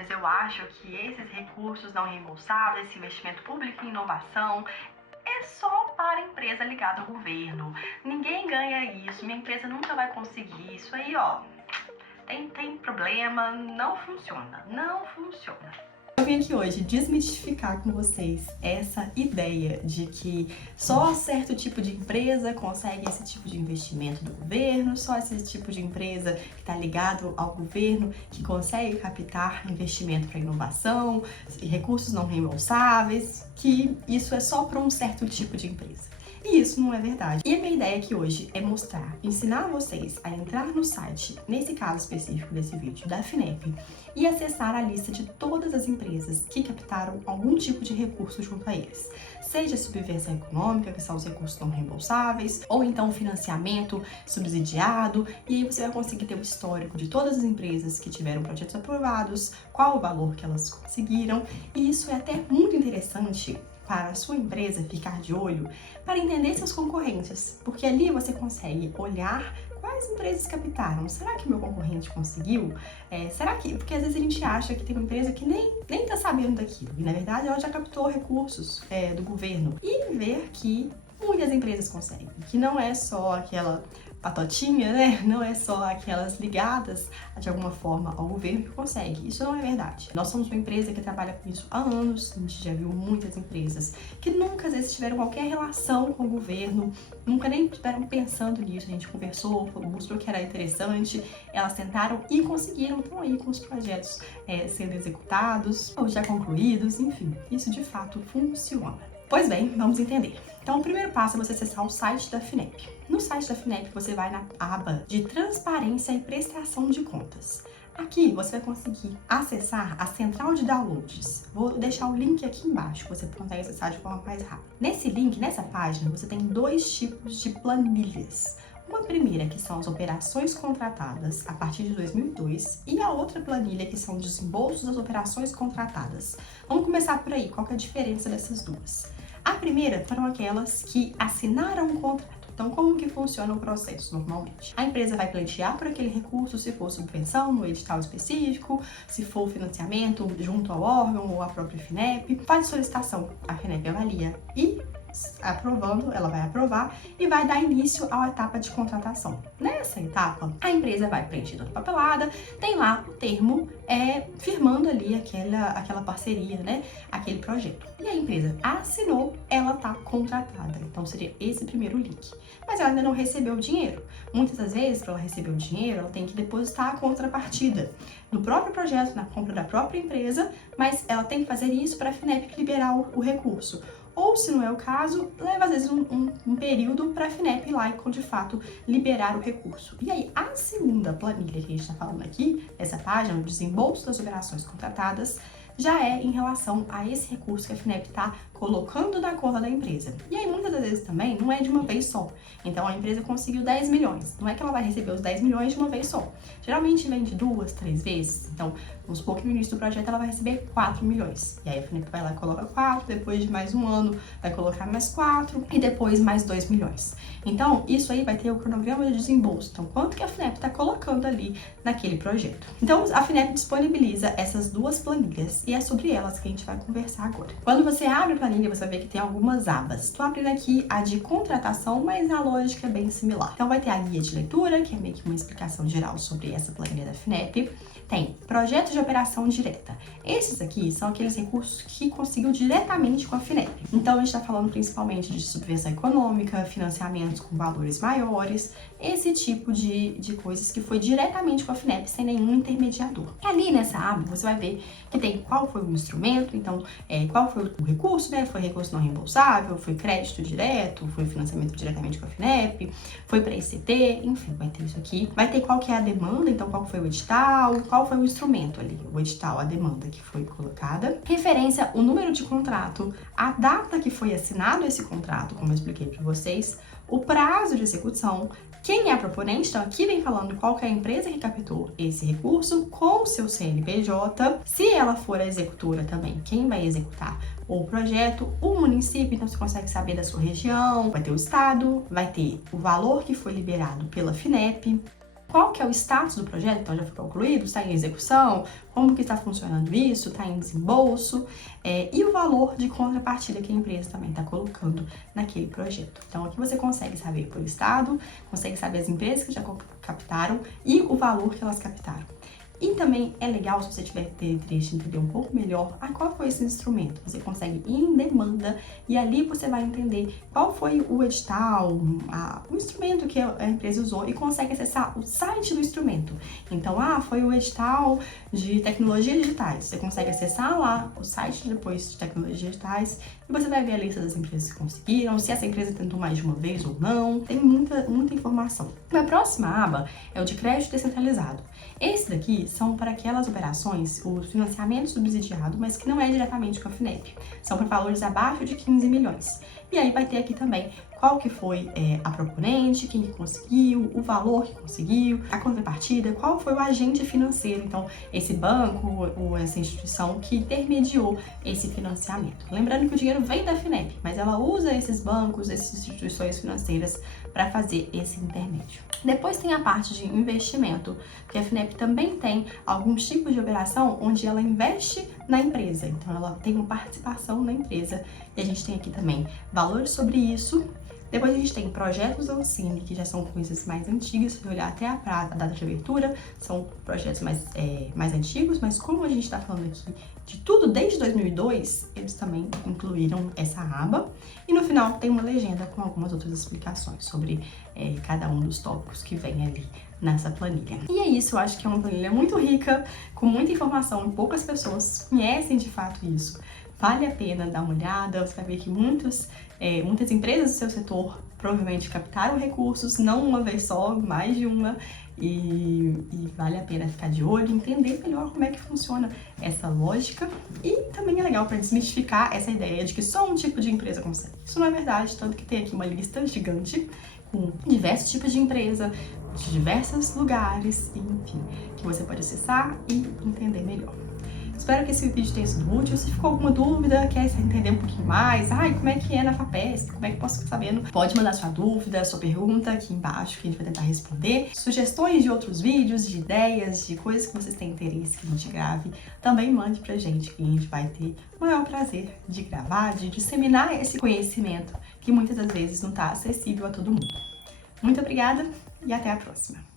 mas eu acho que esses recursos não reembolsáveis, esse investimento público em inovação, é só para empresa ligada ao governo. Ninguém ganha isso, minha empresa nunca vai conseguir isso aí, ó. Tem problema, não funciona. Eu vim aqui hoje desmistificar com vocês essa ideia de que só certo tipo de empresa consegue esse tipo de investimento do governo, só esse tipo de empresa que está ligado ao governo que consegue captar investimento para inovação, recursos não reembolsáveis, que isso é só para um certo tipo de empresa. E isso não é verdade. E a minha ideia aqui hoje é mostrar, ensinar vocês a entrar no site, nesse caso específico desse vídeo, da FINEP, e acessar a lista de todas as empresas que captaram algum tipo de recurso junto a eles. Seja subvenção econômica, que são os recursos não reembolsáveis, ou então financiamento subsidiado, e aí você vai conseguir ter o histórico de todas as empresas que tiveram projetos aprovados, qual o valor que elas conseguiram, e isso é até muito interessante para a sua empresa ficar de olho para entender seus concorrentes, porque ali você consegue olhar quais empresas captaram. Será que meu concorrente conseguiu? Será que... Porque às vezes a gente acha que tem uma empresa que nem tá sabendo daquilo, e na verdade ela já captou recursos do governo. E ver que muitas empresas conseguem, que não é só aquela patotinha, né? Não é só aquelas ligadas de alguma forma ao governo que consegue. Isso não é verdade. Nós somos uma empresa que trabalha com isso há anos, a gente já viu muitas empresas que nunca às vezes tiveram qualquer relação com o governo, nunca nem estiveram pensando nisso. A gente conversou, mostrou que era interessante, elas tentaram e conseguiram, estão aí com os projetos sendo executados ou já concluídos, enfim, isso de fato funciona. Pois bem, vamos entender. Então, o primeiro passo é você acessar o site da FINEP. No site da FINEP, você vai na aba de Transparência e Prestação de Contas. Aqui, você vai conseguir acessar a central de downloads. Vou deixar o link aqui embaixo, você consegue acessar de forma mais rápida. Nesse link, nessa página, você tem dois tipos de planilhas. Uma primeira, que são as operações contratadas a partir de 2002, e a outra planilha, que são os desembolsos das operações contratadas. Vamos começar por aí, qual que é a diferença dessas duas? A primeira foram aquelas que assinaram um contrato. Então, como que funciona o processo normalmente? A empresa vai pleitear por aquele recurso, se for subvenção no edital específico, se for financiamento junto ao órgão ou à própria FINEP, faz solicitação, a FINEP avalia e aprovando, ela vai aprovar e vai dar início à etapa de contratação. Nessa etapa, a empresa vai preencher toda a papelada, tem lá o termo firmando ali aquela parceria, né? Aquele projeto. E a empresa assinou, ela tá contratada. Então seria esse primeiro link. Mas ela ainda não recebeu o dinheiro. Muitas das vezes, para ela receber o dinheiro, ela tem que depositar a contrapartida no próprio projeto, na compra da própria empresa, mas ela tem que fazer isso para a FINEP liberar o recurso. Ou, se não é o caso, leva às vezes um período para a FINEP ir lá e, de fato, liberar o recurso. E aí, a segunda planilha que a gente está falando aqui, essa página, o desembolso das operações contratadas, já é em relação a esse recurso que a FINEP está colocando na conta da empresa. E aí, muitas das vezes também, não é de uma vez só. Então, a empresa conseguiu 10 milhões. Não é que ela vai receber os 10 milhões de uma vez só. Geralmente, vem de 2, 3 vezes. Então, vamos supor que no início do projeto ela vai receber 4 milhões. E aí, a FINEP vai lá e coloca 4, depois de mais um ano, vai colocar mais 4 e depois mais 2 milhões. Então, isso aí vai ter o cronograma de desembolso. Então, quanto que a FINEP está colocando ali naquele projeto. Então, a FINEP disponibiliza essas duas planilhas e é sobre elas que a gente vai conversar agora. Quando você abre a planilha, você vai ver que tem algumas abas. Estou abrindo aqui a de contratação, mas a lógica é bem similar. Então, vai ter a guia de leitura, que é meio que uma explicação geral sobre essa planilha da FINEP. Tem projetos de operação direta. Esses aqui são aqueles recursos que conseguiu diretamente com a FINEP. Então, a gente está falando principalmente de subvenção econômica, financiamentos com valores maiores, esse tipo de coisas que foi diretamente com a FINEP, sem nenhum intermediador. E ali nessa aba, você vai ver que tem qual foi o instrumento, então, qual foi o recurso, né? Foi recurso não reembolsável, foi crédito direto, foi financiamento diretamente com a FINEP, foi para ICT, enfim, vai ter isso aqui. Vai ter qual que é a demanda, então qual foi o edital, qual foi o instrumento ali, o edital, a demanda que foi colocada. Referência, o número de contrato, a data que foi assinado esse contrato, como eu expliquei para vocês, o prazo de execução, quem é a proponente, então aqui vem falando qual que é a empresa que captou esse recurso com o seu CNPJ, se ela for a executora também, quem vai executar o projeto, o município, então você consegue saber da sua região, vai ter o estado, vai ter o valor que foi liberado pela FINEP, qual que é o status do projeto, então já foi concluído, está em execução, como que está funcionando isso, está em desembolso, e o valor de contrapartida que a empresa também está colocando naquele projeto. Então aqui você consegue saber por estado, consegue saber as empresas que já captaram e o valor que elas captaram. E também é legal, se você tiver interesse de entender um pouco melhor qual foi esse instrumento. Você consegue ir em demanda e ali você vai entender qual foi o edital, o instrumento que a empresa usou e consegue acessar o site do instrumento. Então, foi o edital de tecnologias digitais. Você consegue acessar lá o site depois de tecnologias digitais e você vai ver a lista das empresas que conseguiram, se essa empresa tentou mais de uma vez ou não. Tem muita informação. A próxima aba é o de crédito descentralizado. Esse daqui são para aquelas operações, o financiamento subsidiado, mas que não é diretamente com a FINEP. São para valores abaixo de 15 milhões. E aí vai ter aqui também qual que foi a proponente, quem que conseguiu, o valor que conseguiu, a contrapartida, qual foi o agente financeiro, então esse banco ou essa instituição que intermediou esse financiamento. Lembrando que o dinheiro vem da FINEP, mas ela usa esses bancos, essas instituições financeiras para fazer esse intermédio. Depois tem a parte de investimento, que a FINEP também tem alguns tipos de operação onde ela investe na empresa, então ela tem uma participação na empresa e a gente tem aqui também valores sobre isso. Depois a gente tem projetos Ancine, que já são coisas mais antigas, se olhar até a data de abertura, são projetos mais antigos, mas como a gente está falando aqui de tudo desde 2002, eles também incluíram essa aba. E no final tem uma legenda com algumas outras explicações sobre cada um dos tópicos que vem ali nessa planilha. E é isso, eu acho que é uma planilha muito rica, com muita informação, e poucas pessoas conhecem de fato isso. Vale a pena dar uma olhada, você vai ver que muitas empresas do seu setor provavelmente captaram recursos, não uma vez só, mais de uma, e vale a pena ficar de olho, entender melhor como é que funciona essa lógica. E também é legal para desmistificar essa ideia de que só um tipo de empresa consegue. Isso não é verdade, tanto que tem aqui uma lista gigante com diversos tipos de empresa, de diversos lugares, enfim, que você pode acessar e entender melhor. Espero que esse vídeo tenha sido útil. Se ficou alguma dúvida, quer entender um pouquinho mais, como é que é na FAPESP, como é que eu posso ficar sabendo, pode mandar sua dúvida, sua pergunta aqui embaixo que a gente vai tentar responder. Sugestões de outros vídeos, de ideias, de coisas que vocês têm interesse que a gente grave, também mande pra gente, que a gente vai ter o maior prazer de gravar, de disseminar esse conhecimento que muitas das vezes não está acessível a todo mundo. Muito obrigada e até a próxima!